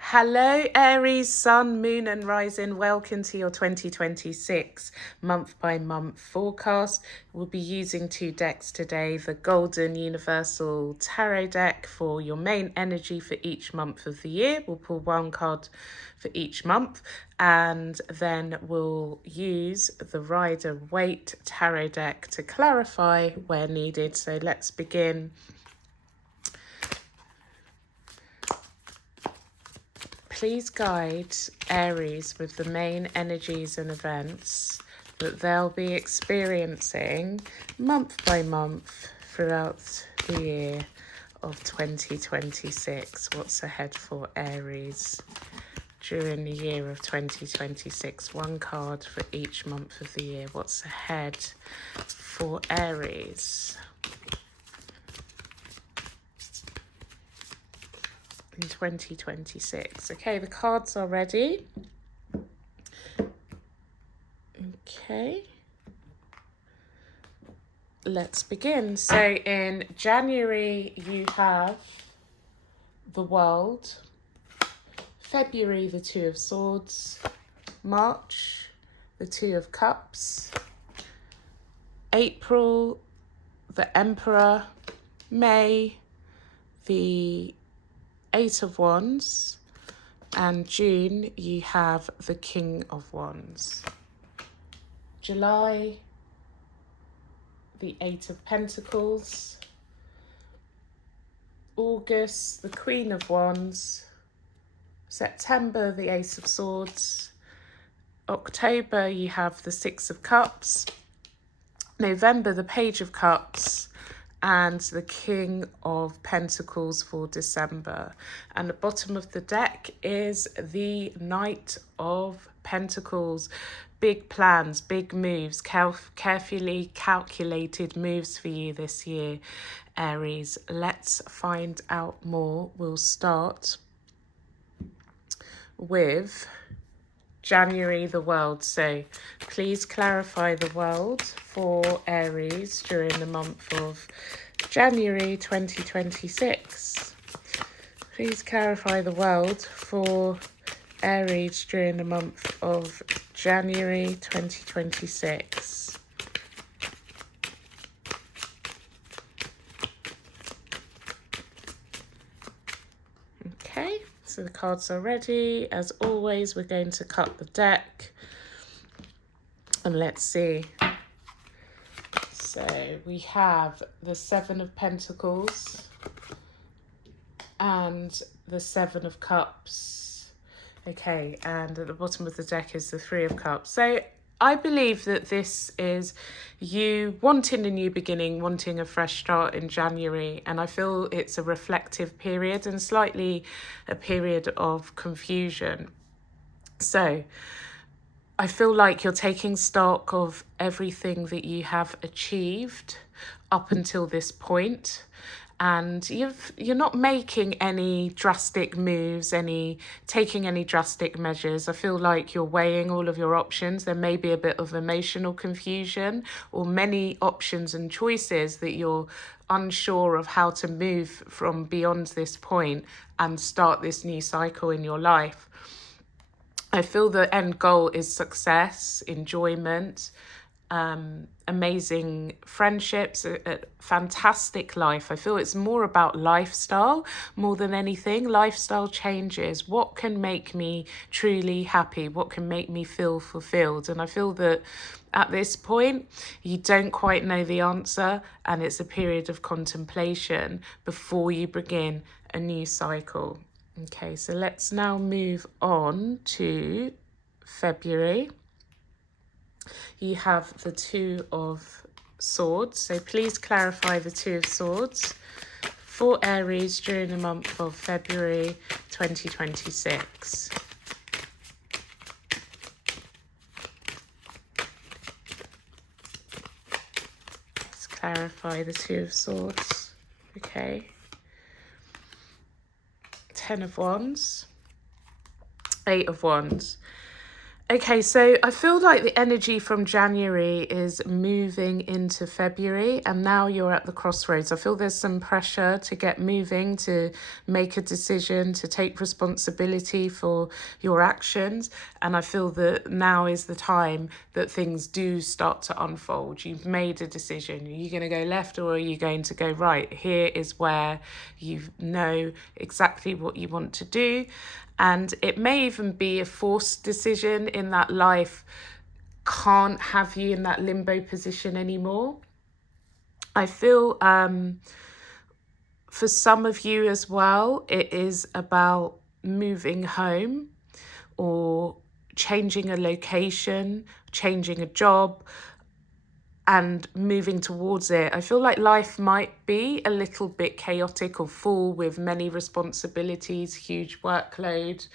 Hello, Aries, Sun, Moon, and Rising. Welcome to your 2026 month by month forecast. We'll be using two decks today, the Golden Universal Tarot deck for your main energy for each month of the year. We'll pull one card for each month, and then we'll use the Rider Waite Tarot deck to clarify where needed. So let's begin. Please guide Aries with the main energies and events that they'll be experiencing month by month throughout the year of 2026. What's ahead for Aries during the year of 2026? One card for each month of the year. What's ahead for Aries in 2026? Okay, the cards are ready. Okay, let's begin. So in January you have the World, February the Two of Swords, March the Two of Cups, April the Emperor, May the Eight of Wands, and June you have the King of Wands. July, the Eight of Pentacles. August, the Queen of Wands. September, the Ace of Swords. October, you have the Six of Cups. November, the Page of Cups. And the King of Pentacles for December. And the bottom of the deck is the Knight of Pentacles. Big plans, big moves, carefully calculated moves for you this year, Aries. Let's find out more. We'll start with January, the World. So please clarify the World for Aries during the month of January 2026. Please clarify the World for Aries during the month of January 2026. Okay, so the cards are ready. As always, we're going to cut the deck. And let's see. So we have the Seven of Pentacles and the Seven of Cups. Okay, and at the bottom of the deck is the Three of Cups. So I believe that this is you wanting a new beginning, wanting a fresh start in January. And I feel it's a reflective period and slightly a period of confusion. So I feel like you're taking stock of everything that you have achieved up until this point. And you're not making any drastic moves, taking any drastic measures. I feel like you're weighing all of your options. There may be a bit of emotional confusion or many options and choices that you're unsure of how to move from beyond this point and start this new cycle in your life. I feel the end goal is success, enjoyment, amazing friendships, a fantastic life. I feel it's more about lifestyle more than anything. Lifestyle changes. What can make me truly happy? What can make me feel fulfilled? And I feel that at this point, you don't quite know the answer, and it's a period of contemplation before you begin a new cycle. Okay, so let's now move on to February. You have the Two of Swords. So please clarify the Two of Swords for Aries during the month of February 2026. Let's clarify the Two of Swords. Okay. Ten of Wands. Eight of Wands. Okay, so I feel like the energy from January is moving into February, and now you're at the crossroads. I feel there's some pressure to get moving, to make a decision, to take responsibility for your actions. And I feel that now is the time that things do start to unfold. You've made a decision. Are you going to go left or are you going to go right? Here is where you know exactly what you want to do. And it may even be a forced decision in that life can't have you in that limbo position anymore. I feel for some of you as well, it is about moving home or changing a location, changing a job, and moving towards it. I feel like life might be a little bit chaotic or full with many responsibilities, huge workload,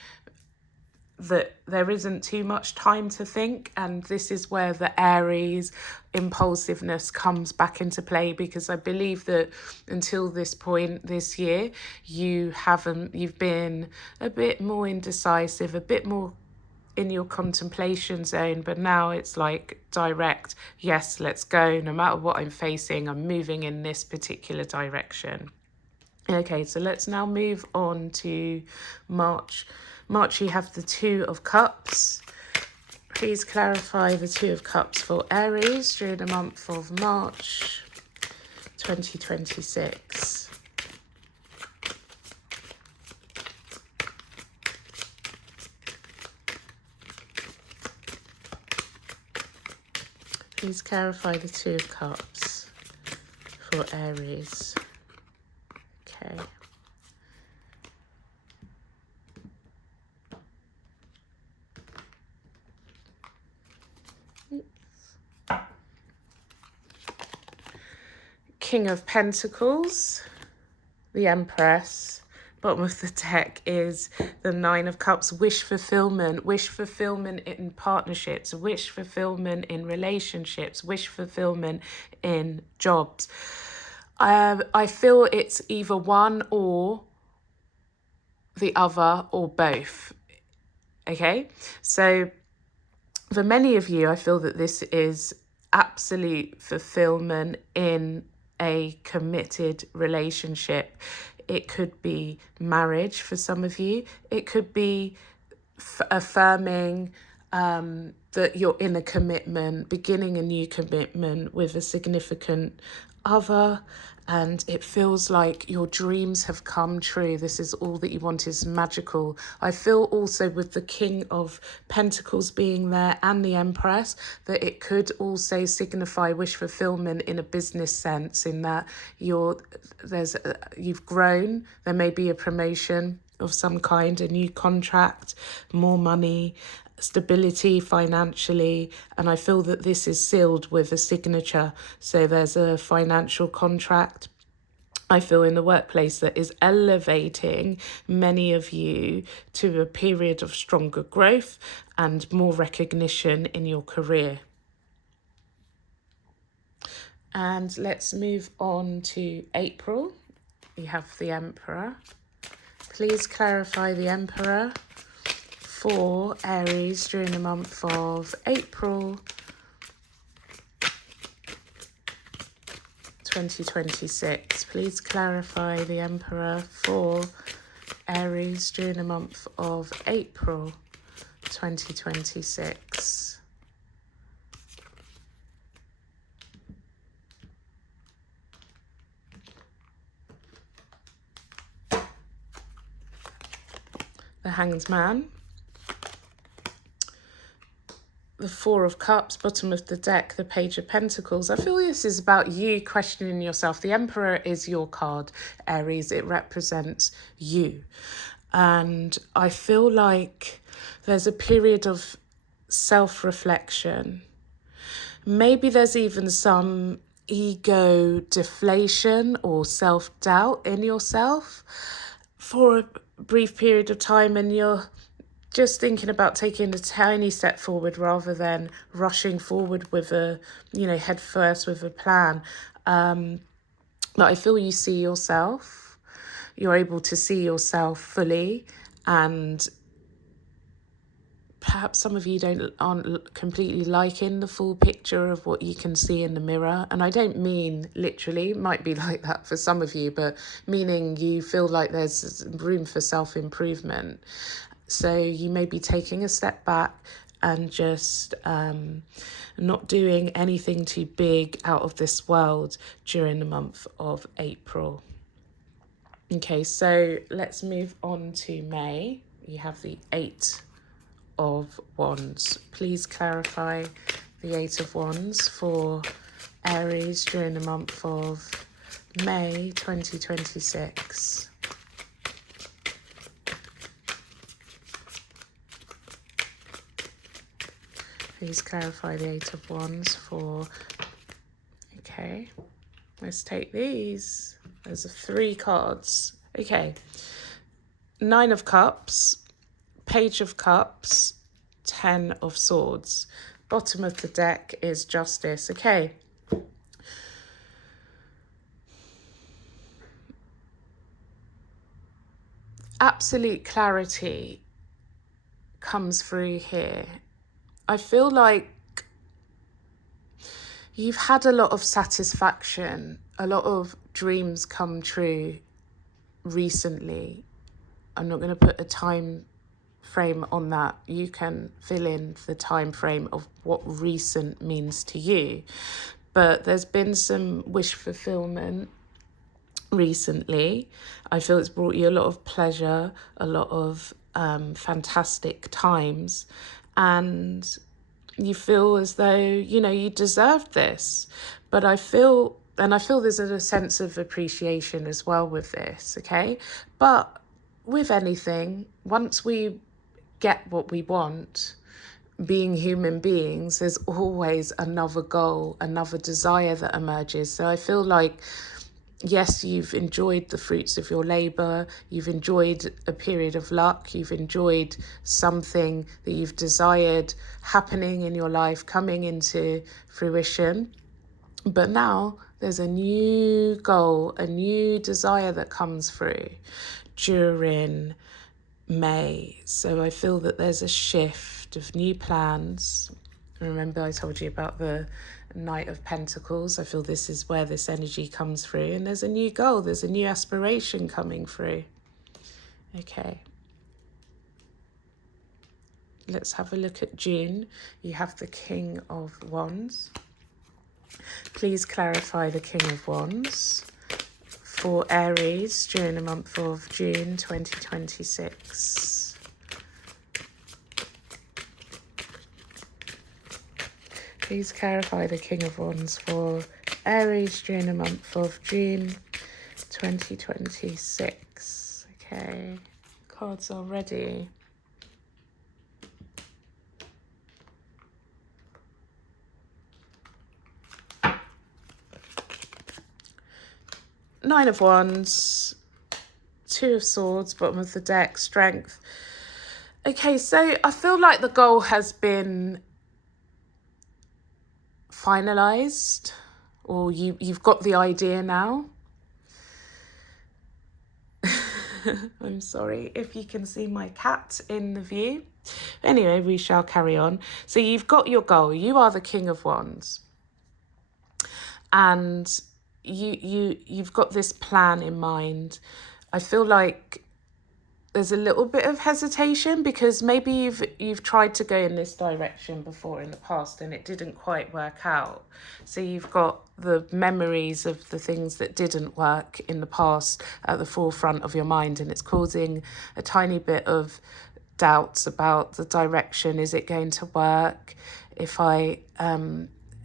that there isn't too much time to think, and this is where the Aries impulsiveness comes back into play, because I believe that until this point this year you've been a bit more indecisive, a bit more in your contemplation zone, but now it's like direct, yes, let's go, no matter what I'm facing, I'm moving in this particular direction. Okay, so let's now move on to March. March, you have the Two of Cups. Please clarify the Two of Cups for Aries during the month of March 2026. Please clarify the Two of Cups for Aries. Okay. King of Pentacles, the Empress. Bottom of the deck is the Nine of Cups. Wish fulfillment in partnerships, wish fulfillment in relationships, wish fulfillment in jobs. I feel it's either one or the other or both. Okay, so for many of you, I feel that this is absolute fulfillment in a committed relationship. It could be marriage for some of you. It could be affirming that you're in a commitment, beginning a new commitment with a significant other, and it feels like your dreams have come true. This is all that you want, is magical. I feel also with the King of Pentacles being there and the Empress that it could also signify wish fulfillment in a business sense, in that you've grown, there may be a promotion of some kind, a new contract, more money, stability financially, and I feel that this is sealed with a signature. So there's a financial contract, I feel, in the workplace that is elevating many of you to a period of stronger growth and more recognition in your career. And let's move on to April. We have the Emperor. Please clarify the Emperor for Aries during the month of April 2026. Please clarify the Emperor for Aries during the month of April 2026. The Hanged Man. The Four of Cups, bottom of the deck, the Page of Pentacles. I feel this is about you questioning yourself. The Emperor is your card, Aries. It represents you. And I feel like there's a period of self-reflection. Maybe there's even some ego deflation or self-doubt in yourself for a brief period of time, and you're just thinking about taking a tiny step forward rather than rushing forward with head first with a plan. But I feel you see yourself, you're able to see yourself fully and perhaps some of you aren't completely liking the full picture of what you can see in the mirror. And I don't mean literally, it might be like that for some of you, but meaning you feel like there's room for self-improvement. So you may be taking a step back and just not doing anything too big out of this world during the month of April. Okay, so let's move on to May. You have the 8 of Wands. Please clarify the 8 of Wands for Aries during the month of May 2026. Please clarify the 8 of Wands for... Okay, let's take these. There's 3 cards. Okay, 9 of Cups, Page of Cups, 10 of Swords. Bottom of the deck is Justice. Okay. Absolute clarity comes through here. I feel like you've had a lot of satisfaction, a lot of dreams come true recently. I'm not going to put a time frame on that. You can fill in the time frame of what recent means to you. But there's been some wish fulfillment recently. I feel it's brought you a lot of pleasure, a lot of fantastic times, and you feel as though, you know, you deserved this. But I feel there's a sense of appreciation as well with this, okay? But with anything, once we get what we want, being human beings, there's always another goal, another desire that emerges. So I feel like, yes, you've enjoyed the fruits of your labour, you've enjoyed a period of luck, you've enjoyed something that you've desired happening in your life, coming into fruition. But now there's a new goal, a new desire that comes through during May. So I feel that there's a shift of new plans. Remember I told you about the Knight of Pentacles. I feel this is where this energy comes through, and there's a new goal, there's a new aspiration coming through. Okay. Let's have a look at June. You have the King of Wands. Please clarify the King of Wands for Aries during the month of June 2026. Please clarify the King of Wands for Aries during the month of June 2026. Okay, cards are ready. Nine of Wands, 2 of Swords, bottom of the deck, Strength. Okay, so I feel like the goal has been finalized, or you've got the idea now. I'm sorry if you can see my cat in the view. Anyway, we shall carry on. So you've got your goal. You are the King of Wands. And you've got this plan in mind. I feel like there's a little bit of hesitation because maybe you've tried to go in this direction before in the past and it didn't quite work out. So you've got the memories of the things that didn't work in the past at the forefront of your mind, and it's causing a tiny bit of doubts about the direction. Is it going to work? If I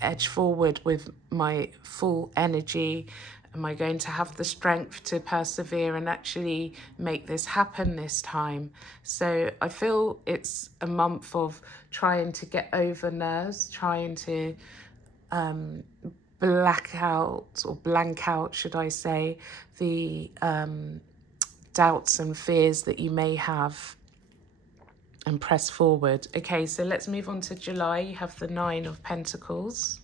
edge forward with my full energy, am I going to have the strength to persevere and actually make this happen this time? So I feel it's a month of trying to get over nerves, trying to blank out, should I say, the doubts and fears that you may have, and press forward. Okay, so let's move on to July. You have the 9 of Pentacles.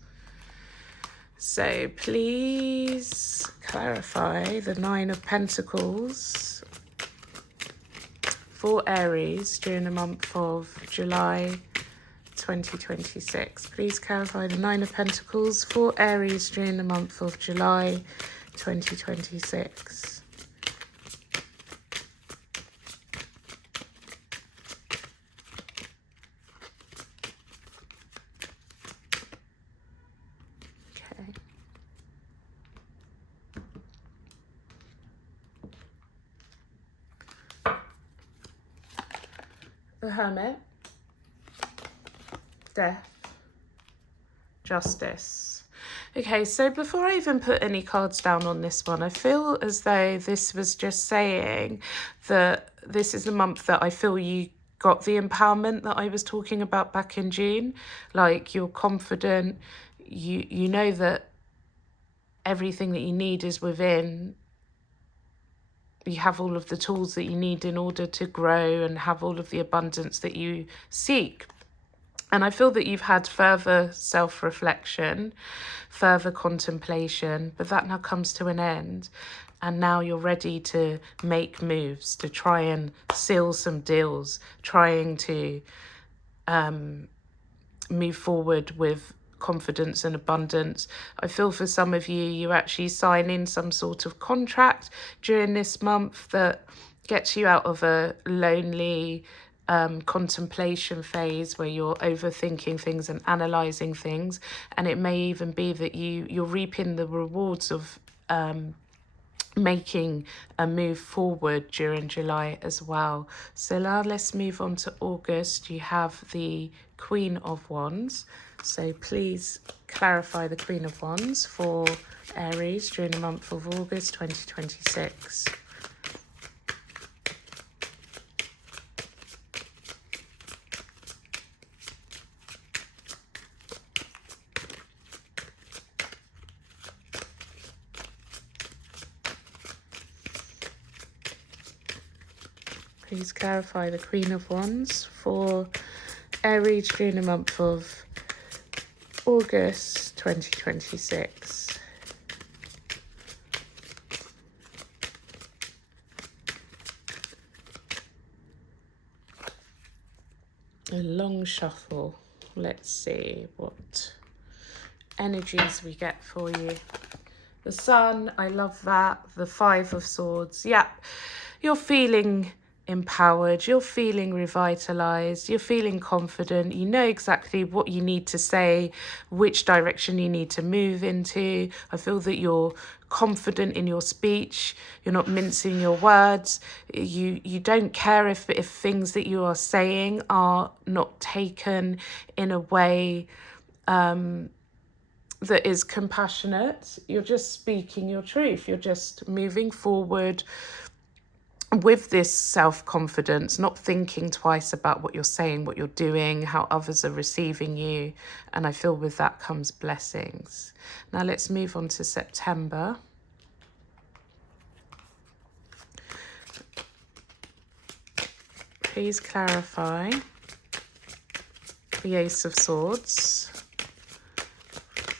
So please clarify the 9 of Pentacles for Aries during the month of July 2026. Please clarify the Nine of Pentacles for Aries during the month of July 2026. Okay. The Hermit, Death, Justice. Okay, so before I even put any cards down on this one, I feel as though this was just saying that this is the month that I feel you got the empowerment that I was talking about back in June. Like, you're confident, you know that everything that you need is within. You have all of the tools that you need in order to grow and have all of the abundance that you seek. And I feel that you've had further self-reflection, further contemplation, but that now comes to an end. And now you're ready to make moves, to try and seal some deals, trying to move forward with confidence and abundance. I feel for some of you, you actually sign in some sort of contract during this month that gets you out of a lonely contemplation phase where you're overthinking things and analysing things. And it may even be that you're reaping the rewards of making a move forward during July as well. So now let's move on to August. You have the Queen of Wands. So please clarify the Queen of Wands for Aries during the month of August 2026. Please clarify the Queen of Wands for Aries during the month of August 2026. A long shuffle. Let's see what energies we get for you. The Sun, I love that. The Five of Swords. Yep, you're feeling empowered, you're feeling revitalized, you're feeling confident, you know exactly what you need to say, which direction you need to move into. I feel that you're confident in your speech, you're not mincing your words, you don't care if things that you are saying are not taken in a way that is compassionate. You're just speaking your truth, you're just moving forward with this self-confidence, not thinking twice about what you're saying, what you're doing, how others are receiving you. And I feel with that comes blessings. Now let's move on to September. Please clarify the Ace of Swords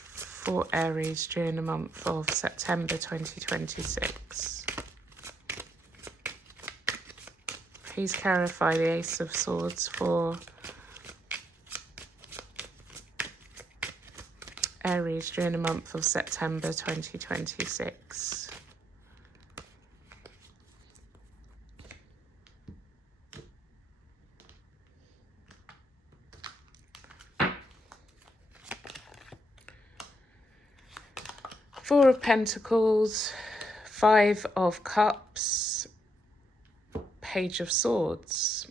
for Aries during the month of September 2026. Please clarify the Ace of Swords for Aries during the month of September 2026. Four of Pentacles, Five of Cups, Page of Swords.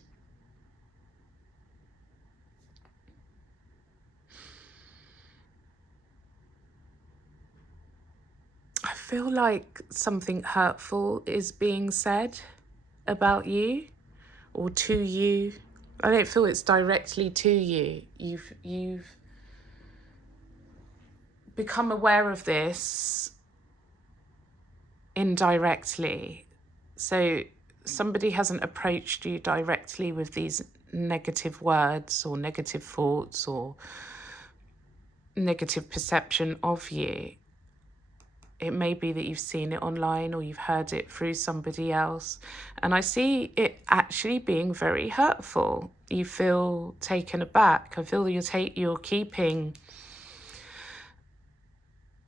I feel like something hurtful is being said about you or to you. I don't feel it's directly to you. You've become aware of this indirectly. So somebody hasn't approached you directly with these negative words or negative thoughts or negative perception of you. it may be that you've seen it online or you've heard it through somebody else. And I see it actually being very hurtful. You feel taken aback. I feel you're keeping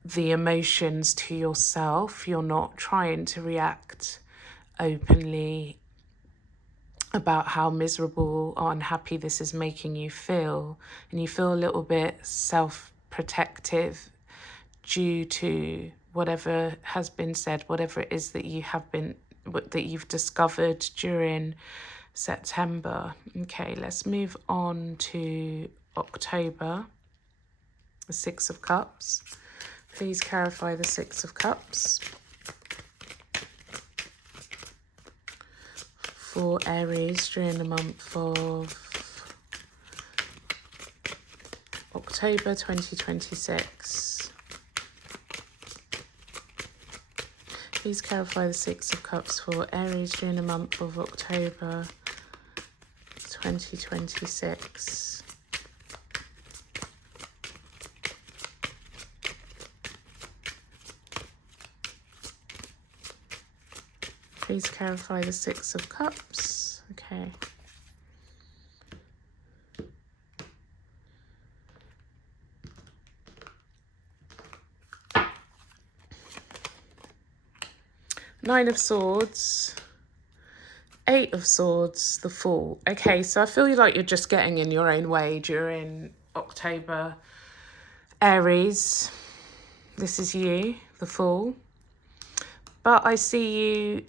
the emotions to yourself. You're not trying to react openly about how miserable or unhappy this is making you feel. And you feel a little bit self-protective due to whatever has been said, whatever it is that you've discovered during September. Okay, let's move on to October, the Six of Cups. Please clarify the Six of Cups for Aries during the month of October 2026. Please clarify the Six of Cups for Aries during the month of October 2026. Please clarify the Six of Cups. Okay. Nine of Swords, Eight of Swords, the Fool. Okay, so I feel like you're just getting in your own way during October. Aries, this is you, the Fool. But I see you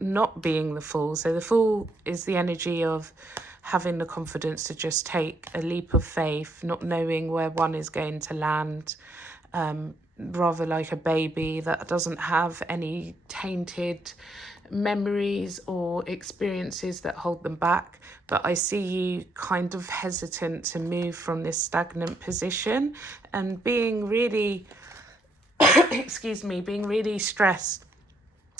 not being the Fool. So the Fool is the energy of having the confidence to just take a leap of faith, not knowing where one is going to land. Rather like a baby that doesn't have any tainted memories or experiences that hold them back. But I see you kind of hesitant to move from this stagnant position and being really, being really stressed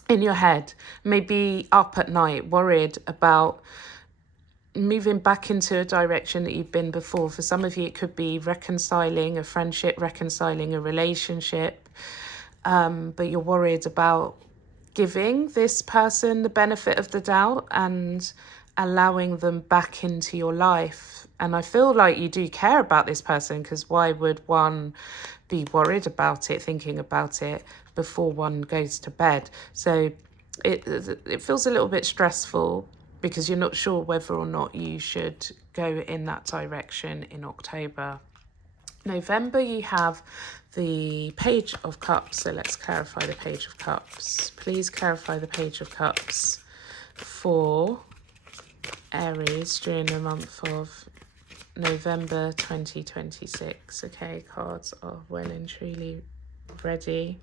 in your head, maybe up at night, worried about moving back into a direction that you've been before. For some of you, it could be reconciling a friendship, reconciling a relationship, but you're worried about giving this person the benefit of the doubt and allowing them back into your life. And I feel like you do care about this person, because why would one be worried about it, thinking about it before one goes to bed? So it feels a little bit stressful, because you're not sure whether or not you should go in that direction in October. November, you have the Page of Cups. So let's clarify the Page of Cups. Please clarify the Page of Cups for Aries during the month of November 2026. Okay, cards are well and truly ready.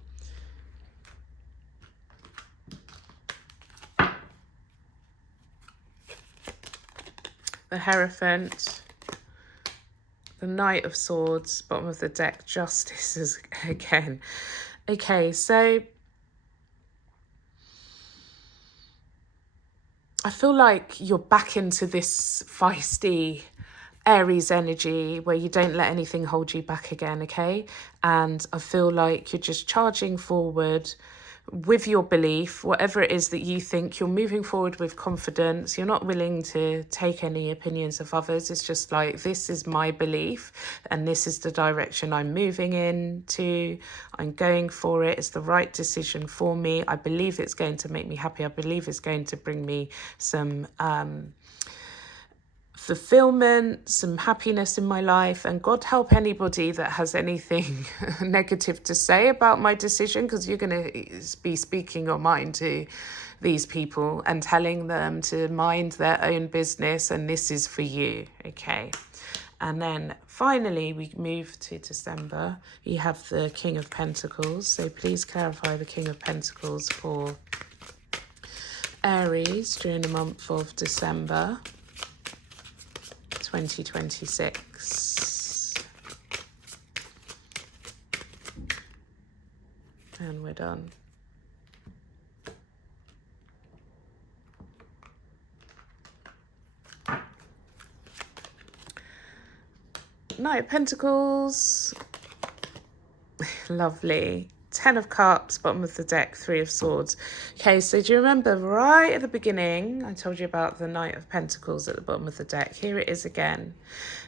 The Hierophant, the Knight of Swords, bottom of the deck, Justice is again. Okay, so I feel like you're back into this feisty Aries energy where you don't let anything hold you back again, okay? And I feel like you're just charging forward with your belief, whatever it is that you think. You're moving forward with confidence. You're not willing to take any opinions of others. It's just like, this is my belief and this is the direction I'm moving into. I'm going for it. It's the right decision for me. I believe it's going to make me happy. I believe it's going to bring me some fulfillment, some happiness in my life. And God help anybody that has anything negative to say about my decision, because you're going to be speaking your mind to these people and telling them to mind their own business, and this is for you, okay? And then finally we move to December. You have the King of Pentacles. So please clarify the King of Pentacles for Aries during the month of December 2026. And we're done. Knight of Pentacles. Lovely. Ten of Cups, bottom of the deck, Three of Swords. Okay, so do you remember right at the beginning, I told you about the Knight of Pentacles at the bottom of the deck. Here it is again.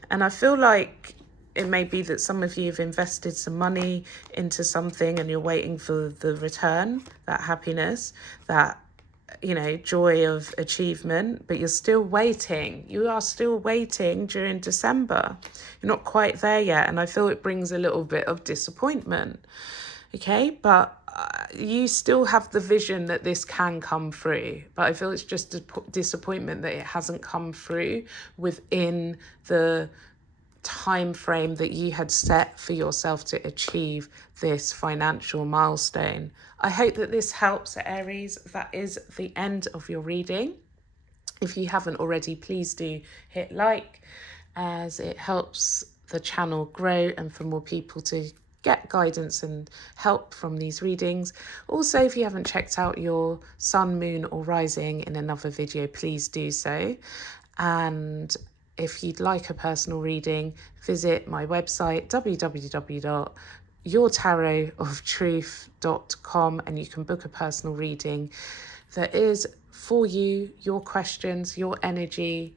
And I feel like it may be that some of you have invested some money into something and you're waiting for the return, that happiness, that, you know, joy of achievement, but you're still waiting. You are still waiting during December. You're not quite there yet. And I feel it brings a little bit of disappointment. Okay, but you still have the vision that this can come through. But I feel it's just a disappointment that it hasn't come through within the time frame that you had set for yourself to achieve this financial milestone. I hope that this helps, Aries. That is the end of your reading. If you haven't already, please do hit like, as it helps the channel grow and for more people to get guidance and help from these readings. Also, if you haven't checked out your sun, moon or rising in another video, please do so. And if you'd like a personal reading, visit my website www.yourtarotoftruth.com and you can book a personal reading that is for you, your questions, your energy.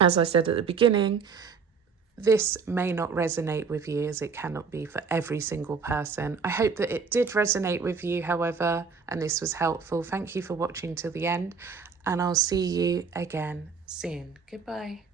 As I said at the beginning, this may not resonate with you, as it cannot be for every single person. I hope that it did resonate with you, however, and this was helpful. Thank you for watching till the end, and I'll see you again soon. Goodbye.